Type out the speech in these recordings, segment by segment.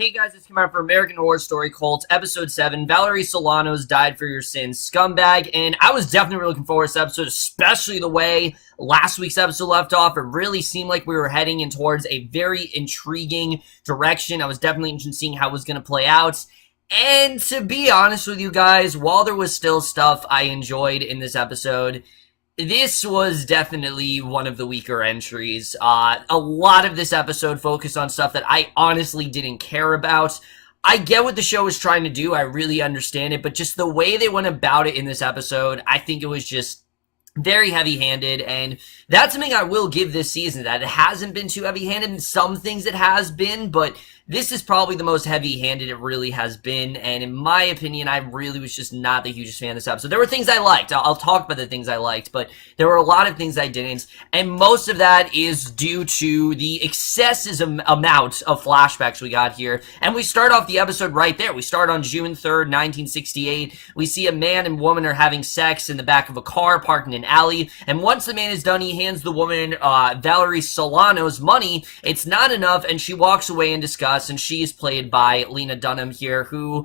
Hey guys, it's coming out for American Horror Story Cult, Episode 7, Valerie Solanas Died for Your Sins, Scumbag, and I was definitely looking forward to this episode, especially the way last week's episode left off. It really seemed like we were heading in towards a very intriguing direction. I was definitely interested in seeing how it was going to play out. And to be honest with you guys, while there was still stuff I enjoyed in this episode, this was definitely one of the weaker entries. A lot of this episode focused on stuff that I honestly didn't care about. I get what the show was trying to do, I really understand it, but just the way they went about it in this episode, I think it was just very heavy-handed, and that's something I will give this season, that it hasn't been too heavy-handed. In some things it has been, but this is probably the most heavy-handed it really has been, and in my opinion, I really was just not the hugest fan of this episode. There were things I liked. I'll talk about the things I liked, but there were a lot of things I didn't, and most of that is due to the excessive amount of flashbacks we got here, and we start off the episode right there. We start on June 3rd, 1968. We see a man and woman are having sex in the back of a car parked in an alley, and once the man is done, he hands the woman, Valerie Solanas, money. It's not enough, and she walks away in disgust, and she is played by Lena Dunham here, who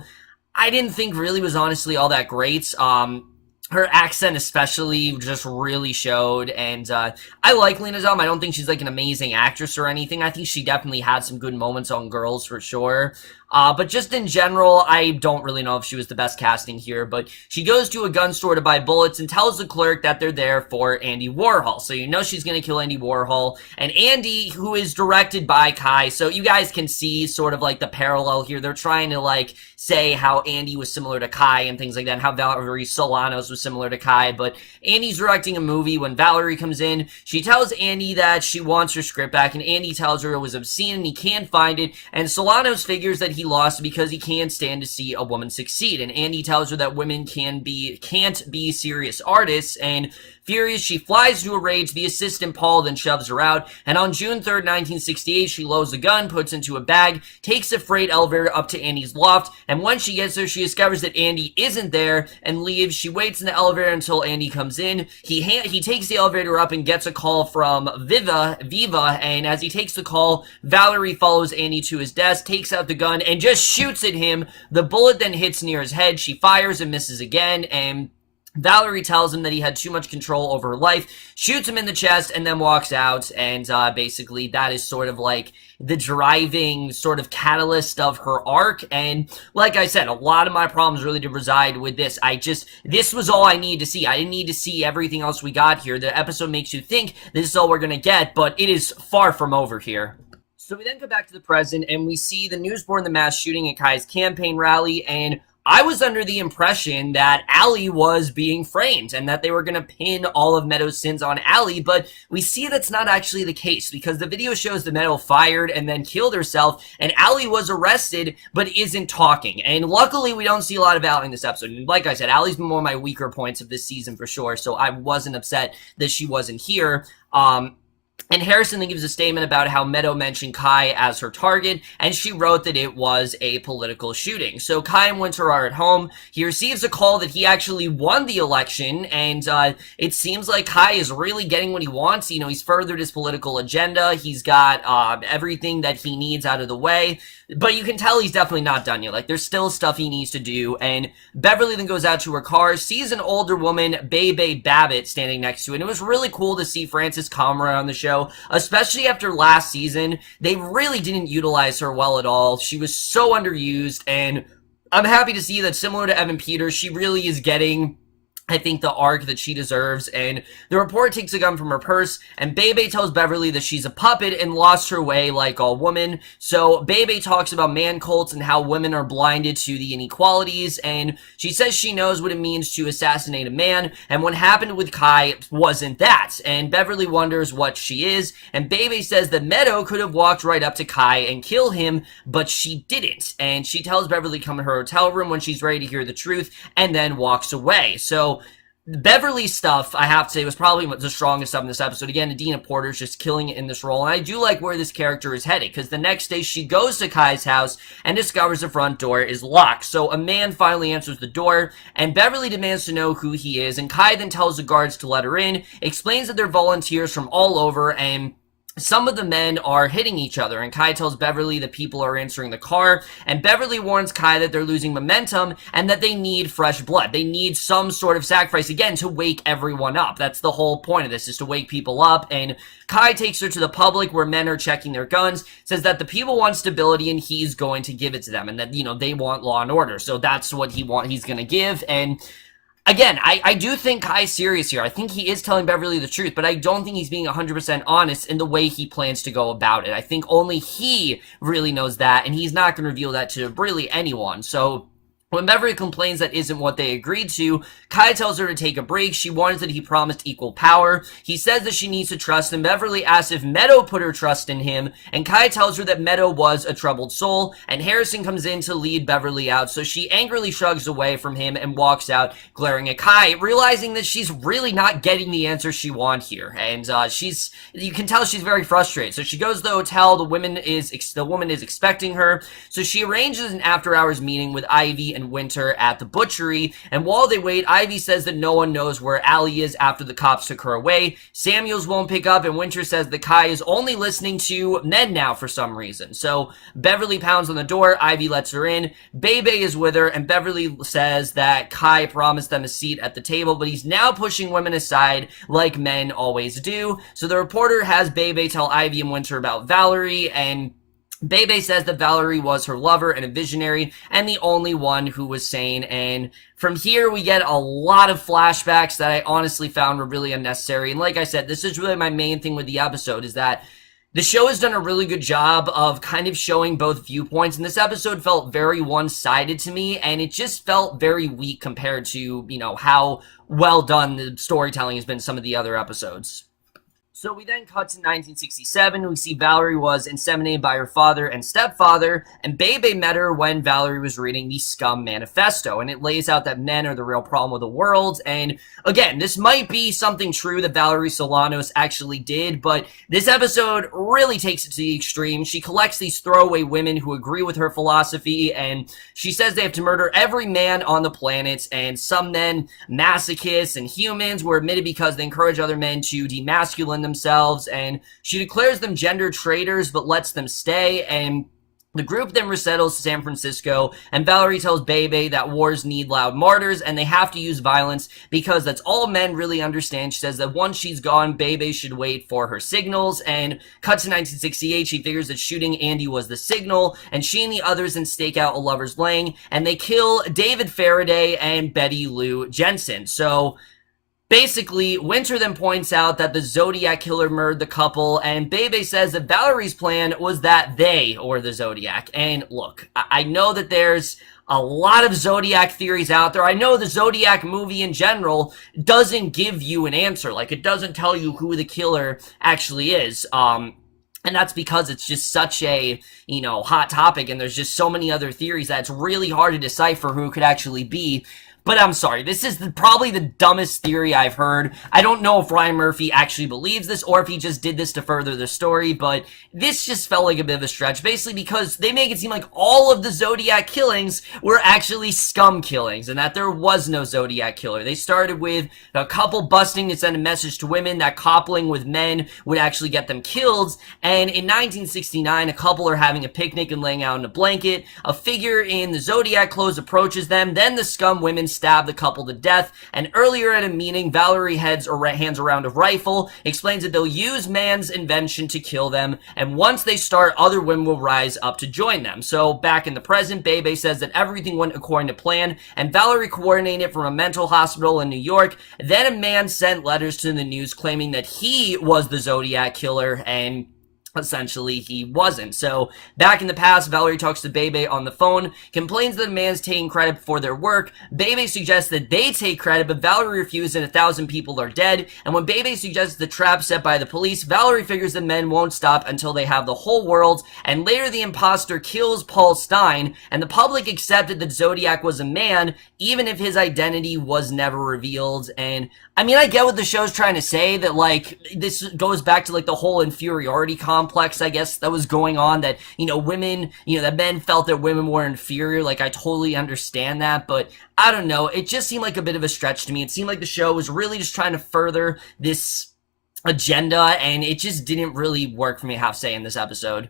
I didn't think really was honestly all that great. Her accent especially just really showed, and I like Lena Dunham. I don't think she's like an amazing actress or anything. I think she definitely had some good moments on Girls for sure. But just in general, I don't really know if she was the best casting here, but she goes to a gun store to buy bullets and tells the clerk that they're there for Andy Warhol. So you know she's going to kill Andy Warhol. And Andy, who is directed by Kai, so you guys can see sort of like the parallel here. They're trying to like say how Andy was similar to Kai and things like that, and how Valerie Solanas was similar to Kai. But Andy's directing a movie. When Valerie comes in, she tells Andy that she wants her script back, and Andy tells her it was obscene and he can't find it. And Solanas figures that he lost because he can't stand to see a woman succeed, and Andy tells her that women can't be serious artists, and furious, she flies to a rage. The assistant Paul then shoves her out, and on June 3rd, 1968, she loads a gun, puts into a bag, takes a freight elevator up to Andy's loft, and when she gets there, she discovers that Andy isn't there and leaves. She waits in the elevator until Andy comes in. He takes the elevator up and gets a call from Viva, and as he takes the call, Valerie follows Andy to his desk, takes out the gun, and just shoots at him. The bullet then hits near his head. She fires and misses again, and Valerie tells him that he had too much control over her life, shoots him in the chest, and then walks out, and basically that is sort of like the driving sort of catalyst of her arc. And like I said, a lot of my problems really did reside with this. This was all I needed to see. I didn't need to see everything else we got here. The episode makes you think this is all we're gonna get, but it is far from over here. So we then go back to the present, and we see the news born the mass shooting at Kai's campaign rally, and I was under the impression that Allie was being framed and that they were going to pin all of Meadow's sins on Allie, but we see that's not actually the case, because the video shows that Meadow fired and then killed herself, and Allie was arrested but isn't talking. And luckily we don't see a lot of Allie in this episode. And like I said, Allie's been one of my weaker points of this season for sure, so I wasn't upset that she wasn't here. And Harrison then gives a statement about how Meadow mentioned Kai as her target, and she wrote that it was a political shooting. So Kai and Winter are at home. He receives a call that he actually won the election, and it seems like Kai is really getting what he wants. You know, he's furthered his political agenda. He's got everything that he needs out of the way, but you can tell he's definitely not done yet. Like, there's still stuff he needs to do. And Beverly then goes out to her car, sees an older woman, Bebe Babbitt, standing next to it. And it was really cool to see Frances Comrie on the show, especially after last season. They really didn't utilize her well at all. She was so underused, and I'm happy to see that, similar to Evan Peters, she really is getting, I think, the arc that she deserves. And the reporter takes a gun from her purse, and Bebe tells Beverly that she's a puppet and lost her way like all women. So Bebe talks about man cults and how women are blinded to the inequalities, and she says she knows what it means to assassinate a man, and what happened with Kai wasn't that. And Beverly wonders what she is, and Bebe says that Meadow could have walked right up to Kai and kill him, but she didn't. And she tells Beverly to come to her hotel room when she's ready to hear the truth, and then walks away. So Beverly's stuff, I have to say, was probably the strongest stuff in this episode. Again, Adina Porter's just killing it in this role, and I do like where this character is headed, because the next day she goes to Kai's house and discovers the front door is locked. So a man finally answers the door, and Beverly demands to know who he is, and Kai then tells the guards to let her in, explains that they're volunteers from all over, and some of the men are hitting each other, and Kai tells Beverly that people are answering the car, and Beverly warns Kai that they're losing momentum and that they need fresh blood. They need some sort of sacrifice, again, to wake everyone up. That's the whole point of this, is to wake people up, and Kai takes her to the public where men are checking their guns, says that the people want stability and he's going to give it to them, and that, they want law and order, so that's what he's gonna give, and again, I do think Kai's serious here. I think he is telling Beverly the truth, but I don't think he's being 100% honest in the way he plans to go about it. I think only he really knows that, and he's not going to reveal that to really anyone. So when Beverly complains that isn't what they agreed to, Kai tells her to take a break. She warns that he promised equal power. He says that she needs to trust him. Beverly asks if Meadow put her trust in him, and Kai tells her that Meadow was a troubled soul, and Harrison comes in to lead Beverly out, so she angrily shrugs away from him and walks out, glaring at Kai, realizing that she's really not getting the answer she wants here, and you can tell she's very frustrated. So she goes to the hotel. The woman is expecting her, so she arranges an after-hours meeting with Ivy and Winter at the butchery, and while they wait, Ivy says that no one knows where Allie is after the cops took her away. Samuels won't pick up, and Winter says that Kai is only listening to men now for some reason. So Beverly pounds on the door. Ivy lets her in. Bebe is with her, and Beverly says that Kai promised them a seat at the table, but he's now pushing women aside like men always do. So the reporter has Bebe tell Ivy and Winter about Valerie, and Bebe says that Valerie was her lover and a visionary and the only one who was sane, and from here we get a lot of flashbacks that I honestly found were really unnecessary. And like I said, this is really my main thing with the episode, is that the show has done a really good job of kind of showing both viewpoints, and this episode felt very one-sided to me, and it just felt very weak compared to, how well done the storytelling has been some of the other episodes. So we then cut to 1967. We see Valerie was inseminated by her father and stepfather, and Bebe met her when Valerie was reading the Scum Manifesto, and it lays out that men are the real problem of the world. And again, this might be something true that Valerie Solanas actually did, but this episode really takes it to the extreme. She collects these throwaway women who agree with her philosophy, and she says they have to murder every man on the planet, and some men, masochists and humans, were admitted because they encourage other men to demasculine themselves, and she declares them gender traitors but lets them stay, and the group then resettles to San Francisco, and Valerie tells Bebe that wars need loud martyrs and they have to use violence because that's all men really understand. She says that once she's gone, Bebe should wait for her signals, and cut to 1968, she figures that shooting Andy was the signal, and she and the others then stake out a lover's lane, and they kill David Faraday and Betty Lou Jensen. So basically, Winter then points out that the Zodiac killer murdered the couple, and Bebe says that Valerie's plan was that they were the Zodiac. And look, I know that there's a lot of Zodiac theories out there. I know the Zodiac movie in general doesn't give you an answer. Like, it doesn't tell you who the killer actually is. And that's because it's just such a, hot topic, and there's just so many other theories that it's really hard to decipher who it could actually be. But I'm sorry, this is probably the dumbest theory I've heard. I don't know if Ryan Murphy actually believes this or if he just did this to further the story, but this just felt like a bit of a stretch, basically because they make it seem like all of the Zodiac killings were actually scum killings and that there was no Zodiac killer. They started with a couple busting to send a message to women that coupling with men would actually get them killed, and in 1969, a couple are having a picnic and laying out in a blanket. A figure in the Zodiac clothes approaches them, then the scum women stab the couple to death, and earlier at a meeting, Valerie hands around a rifle, explains that they'll use man's invention to kill them, and once they start, other women will rise up to join them. So back in the present, Bebe says that everything went according to plan, and Valerie coordinated from a mental hospital in New York. Then a man sent letters to the news claiming that he was the Zodiac killer, and essentially he wasn't. So back in the past, Valerie talks to Bebe on the phone, complains that the man's taking credit for their work. Bebe suggests that they take credit, but Valerie refuses, and 1,000 people are dead. And when Bebe suggests the trap set by the police, Valerie figures the men won't stop until they have the whole world, and later the imposter kills Paul Stein, and the public accepted that Zodiac was a man, even if his identity was never revealed. And I mean, I get what the show's trying to say, that, like, this goes back to, like, the whole inferiority complex, I guess, that was going on, that, women, that men felt that women were inferior. Like, I totally understand that, but I don't know, it just seemed like a bit of a stretch to me. It seemed like the show was really just trying to further this agenda, and it just didn't really work for me, I have to say, in this episode.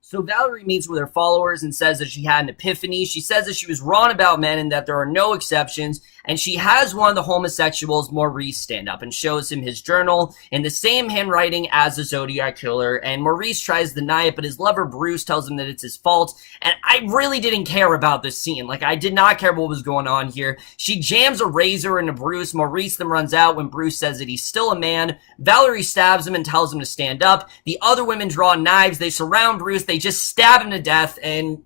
So Valerie meets with her followers and says that she had an epiphany. She says that she was wrong about men and that there are no exceptions. And she has one of the homosexuals, Maurice, stand up and shows him his journal in the same handwriting as the Zodiac Killer. And Maurice tries to deny it, but his lover Bruce tells him that it's his fault. And I really didn't care about this scene. Like, I did not care what was going on here. She jams a razor into Bruce. Maurice then runs out when Bruce says that he's still a man. Valerie stabs him and tells him to stand up. The other women draw knives. They surround Bruce. They just stab him to death, and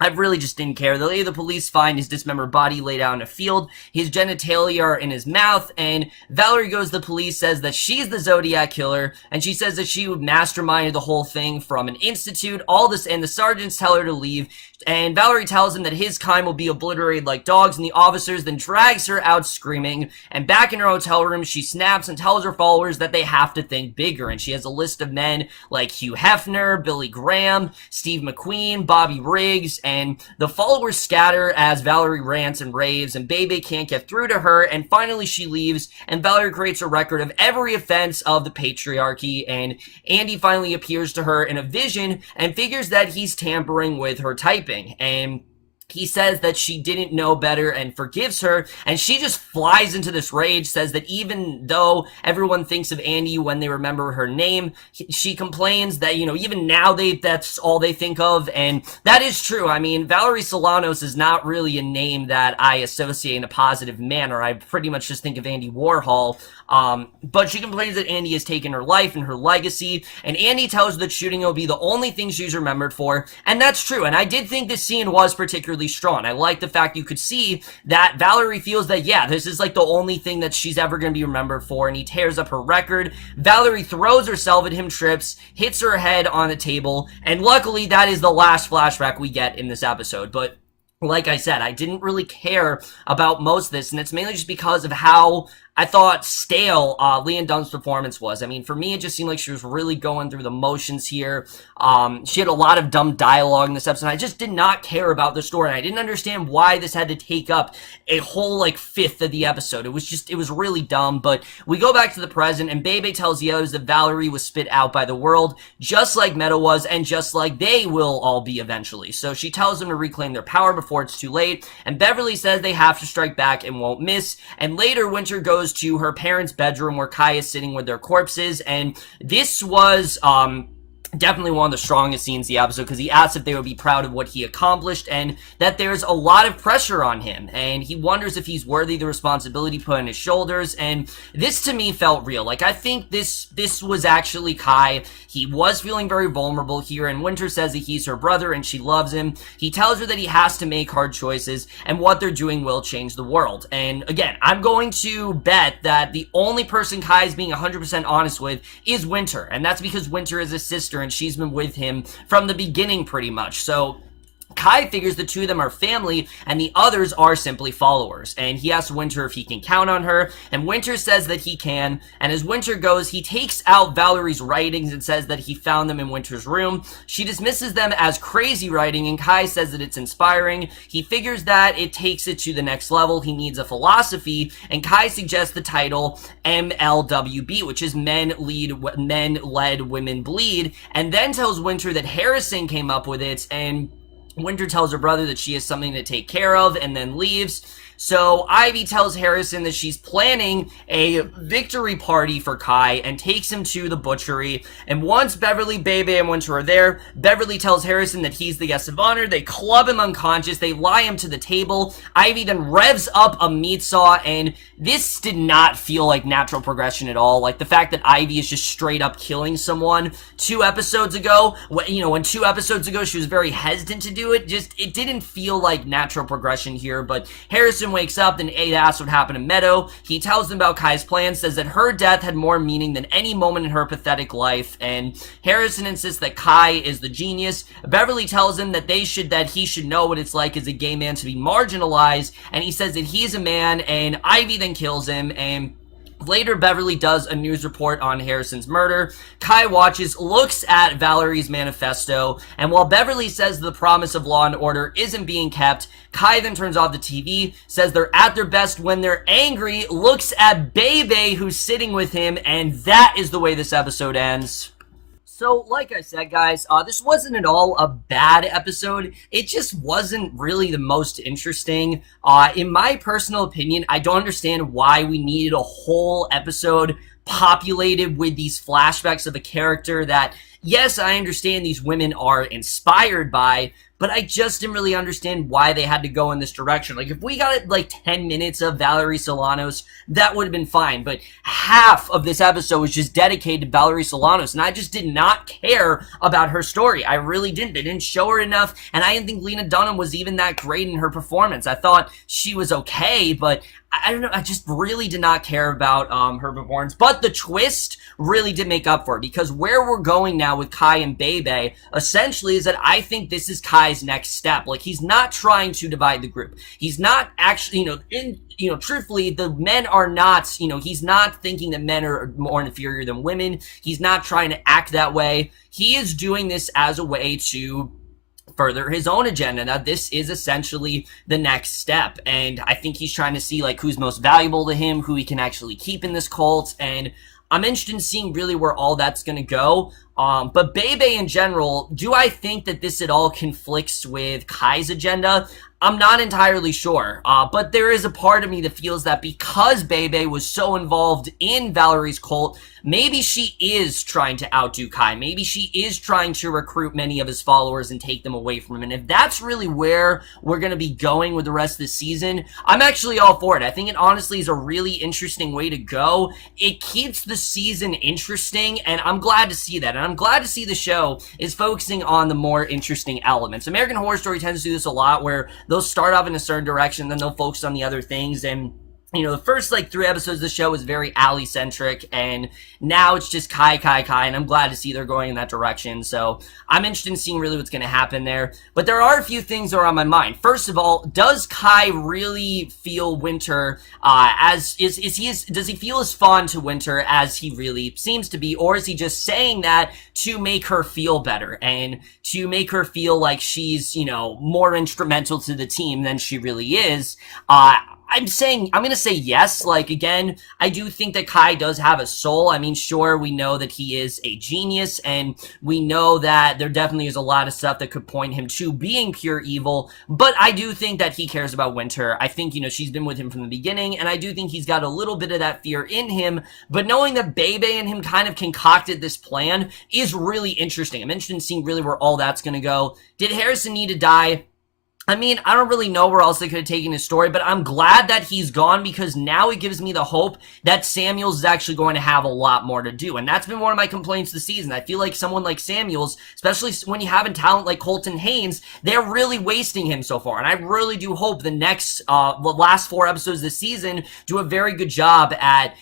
I really just didn't care. The police find his dismembered body laid out in a field. His genitalia are in his mouth, and Valerie goes to the police, says that she's the Zodiac Killer, and she says that she masterminded the whole thing from an institute. All this, and the sergeants tell her to leave, and Valerie tells him that his kind will be obliterated like dogs, and the officers then drags her out screaming, and back in her hotel room, she snaps and tells her followers that they have to think bigger, and she has a list of men like Hugh Hefner, Billy Graham, Steve McQueen, Bobby Riggs, and the followers scatter as Valerie rants and raves, and Bebe can't get through to her, and finally she leaves, and Valerie creates a record of every offense of the patriarchy, and Andy finally appears to her in a vision and figures that he's tampering with her typing, and he says that she didn't know better and forgives her, and she just flies into this rage, says that even though everyone thinks of Andy when they remember her name, she complains that, even now that's all they think of, and that is true. I mean, Valerie Solanas is not really a name that I associate in a positive manner. I pretty much just think of Andy Warhol, but she complains that Andy has taken her life and her legacy, and Andy tells her that shooting will be the only thing she's remembered for, and that's true, and I did think this scene was particularly strong. I like the fact you could see that Valerie feels that, yeah, this is like the only thing that she's ever going to be remembered for, and he tears up her record. Valerie throws herself at him, trips, hits her head on the table, and luckily that is the last flashback we get in this episode, but like I said, I didn't really care about most of this, and it's mainly just because of how I thought stale Leanne Dunn's performance was. I mean, for me, it just seemed like she was really going through the motions here. She had a lot of dumb dialogue in this episode. I just did not care about the story. I didn't understand why this had to take up a whole, fifth of the episode. It was really dumb, but we go back to the present, and Bebe tells the others that Valerie was spit out by the world, just like Meadow was, and just like they will all be eventually. So she tells them to reclaim their power before it's too late, and Beverly says they have to strike back and won't miss, and later Winter goes to her parents' bedroom where Kai is sitting with their corpses, and this was definitely one of the strongest scenes of the episode, because he asks if they would be proud of what he accomplished, and that there's a lot of pressure on him, and he wonders if he's worthy of the responsibility put on his shoulders, and this to me felt real. I think this was actually Kai. He was feeling very vulnerable here, and Winter says that he's her brother and she loves him. He tells her that he has to make hard choices, and what they're doing will change the world. And again, I'm going to bet that the only person Kai is being 100% honest with is Winter, and that's because Winter is his sister, and she's been with him from the beginning pretty much. So Kai figures the two of them are family, and the others are simply followers, and he asks Winter if he can count on her, and Winter says that he can, and as Winter goes, he takes out Valerie's writings and says that he found them in Winter's room. She dismisses them as crazy writing, and Kai says that it's inspiring. He figures that it takes it to the next level. He needs a philosophy, and Kai suggests the title MLWB, which is Men Led Women Bleed, and then tells Winter that Harrison came up with it, and Winter tells her brother that she has something to take care of and then leaves. So Ivy tells Harrison that she's planning a victory party for Kai and takes him to the butchery. And once Beverly, Bebe, and Winter are there, Beverly tells Harrison that he's the guest of honor. They club him unconscious. They lie him to the table. Ivy then revs up a meat saw, and this did not feel like natural progression at all. The fact that Ivy is just straight up killing someone 2 episodes ago, when 2 episodes ago she was very hesitant to do it, it didn't feel like natural progression here. But Harrison wakes up, then Aid asks what happened to Meadow. He tells them about Kai's plan, says that her death had more meaning than any moment in her pathetic life, and Harrison insists that Kai is the genius. Beverly tells him that he should know what it's like as a gay man to be marginalized, and he says that he's a man, and Ivy then kills him, and Later, Beverly does a news report on Harrison's murder. Kai watches, looks at Valerie's manifesto, and while Beverly says the promise of law and order isn't being kept, Kai then turns off the TV, says they're at their best when they're angry, looks at Bebe, who's sitting with him, and that is the way this episode ends. So, like I said, guys, this wasn't at all a bad episode. It just wasn't really the most interesting. In my personal opinion, I don't understand why we needed a whole episode populated with these flashbacks of a character that, yes, I understand these women are inspired by, but I just didn't really understand why they had to go in this direction. Like, if we got, like, 10 minutes of Valerie Solanas, that would have been fine, but half of this episode was just dedicated to Valerie Solanas, and I just did not care about her story. I really didn't. They didn't show her enough, and I didn't think Lena Dunham was even that great in her performance. I thought she was okay, but I don't know, I just really did not care about her performance, but the twist really did make up for it, because where we're going now with Kai and Bebe, essentially, is that I think this is Kai's next step. Like, he's not trying to divide the group. He's not actually, truthfully, the men are not, he's not thinking that men are more inferior than women. He's not trying to act that way. He is doing this as a way to further his own agenda. Now, this is essentially the next step, and I think he's trying to see, like, who's most valuable to him, who he can actually keep in this cult, and I'm interested in seeing really where all that's going to go. But Bebe in general, do I think that this at all conflicts with Kai's agenda? I'm not entirely sure, but there is a part of me that feels that because Bebe was so involved in Valerie's cult, maybe she is trying to outdo Kai. Maybe she is trying to recruit many of his followers and take them away from him. And if that's really where we're going to be going with the rest of the season, I'm actually all for it. I think it honestly is a really interesting way to go. It keeps the season interesting, and I'm glad to see that. And I'm glad to see the show is focusing on the more interesting elements. American Horror Story tends to do this a lot, where they'll start off in a certain direction, then they'll focus on the other things, and the first, 3 episodes of the show is very Allie-centric, and now it's just Kai, and I'm glad to see they're going in that direction, so I'm interested in seeing really what's going to happen there. But there are a few things that are on my mind. First of all, does Kai really feel Winter, does he feel as fond to Winter as he really seems to be, or is he just saying that to make her feel better, and to make her feel like she's, more instrumental to the team than she really is? I'm going to say yes. Again, I do think that Kai does have a soul. I mean, sure, we know that he is a genius, and we know that there definitely is a lot of stuff that could point him to being pure evil, but I do think that he cares about Winter. I think, she's been with him from the beginning, and I do think he's got a little bit of that fear in him, but knowing that Bebe and him kind of concocted this plan is really interesting. I'm interested in seeing really where all that's going to go. Did Harrison need to die? I mean, I don't really know where else they could have taken his story, but I'm glad that he's gone, because now it gives me the hope that Samuels is actually going to have a lot more to do, and that's been one of my complaints this season. I feel like someone like Samuels, especially when you have a talent like Colton Haynes, they're really wasting him so far, and I really do hope the last 4 episodes this season do a very good job at,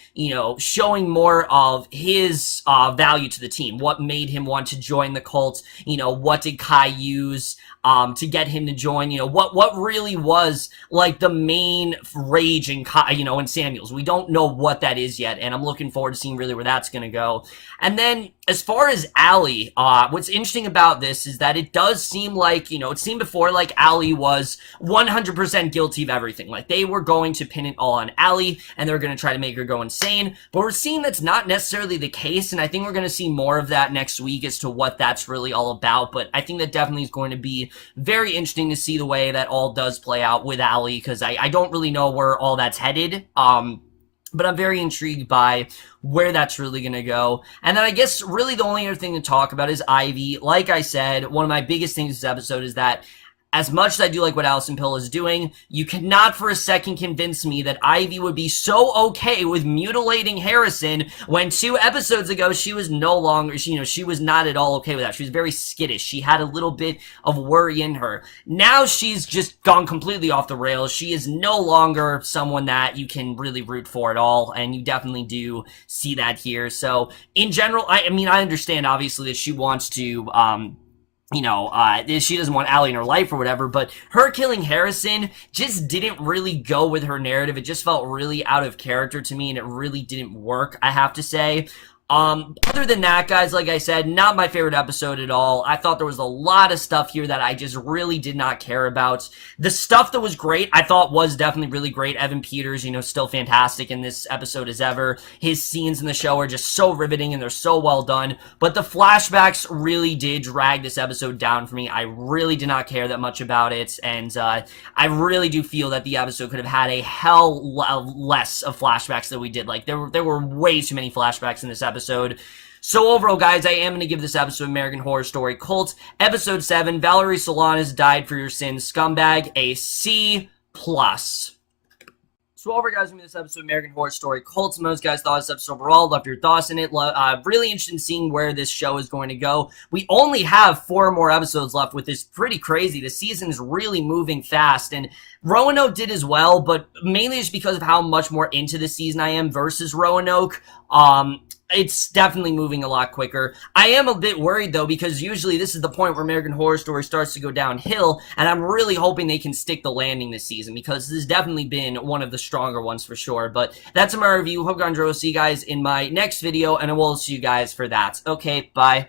showing more of his value to the team. What made him want to join the cult? What did Kai use to get him to join? What really was the main rage in in Samuels. We don't know what that is yet, and I'm looking forward to seeing really where that's going to go. And then as far as Allie, what's interesting about this is that it does seem like, it seemed before like Allie was 100% guilty of everything. Like, they were going to pin it all on Allie, and they're going to try to make her go insane, but we're seeing that's not necessarily the case, and I think we're going to see more of that next week as to what that's really all about. But I think that definitely is going to be very interesting to see the way that all does play out with Allie, because I don't really know where all that's headed, but I'm very intrigued by where that's really going to go. And then I guess really the only other thing to talk about is Ivy. Like I said, one of my biggest things this episode is that as much as I do like what Allison Pill is doing, you cannot for a second convince me that Ivy would be so okay with mutilating Harrison when 2 episodes ago she was no longer, she was not at all okay with that. She was very skittish. She had a little bit of worry in her. Now she's just gone completely off the rails. She is no longer someone that you can really root for at all, and you definitely do see that here. So in general, I mean, I understand obviously that she wants to, she doesn't want Allie in her life or whatever, but her killing Harrison just didn't really go with her narrative. It just felt really out of character to me, and it really didn't work, I have to say. Other than that, guys, like I said, not my favorite episode at all. I thought there was a lot of stuff here that I just really did not care about. The stuff that was great, I thought was definitely really great. Evan Peters, still fantastic in this episode as ever. His scenes in the show are just so riveting and they're so well done. But the flashbacks really did drag this episode down for me. I really did not care that much about it. And I really do feel that the episode could have had a hell less of flashbacks than we did. Like, there were way too many flashbacks in this episode. So overall, guys, I am going to give this episode American Horror Story Cult, Episode 7, Valerie Solanas Died for Your Sins, Scumbag, a C+. So overall, guys, this episode of American Horror Story Cult. Most guys thought this episode overall. Loved your thoughts in it. Really interested in seeing where this show is going to go. We only have 4 more episodes left, which is pretty crazy. The season is really moving fast, and Roanoke did as well, but mainly just because of how much more into the season I am versus Roanoke. It's definitely moving a lot quicker. I am a bit worried, though, because usually this is the point where American Horror Story starts to go downhill, and I'm really hoping they can stick the landing this season, because this has definitely been one of the stronger ones for sure. But that's my review. Hope you enjoyed. I'll see you guys in my next video, and I will see you guys for that. Okay, bye.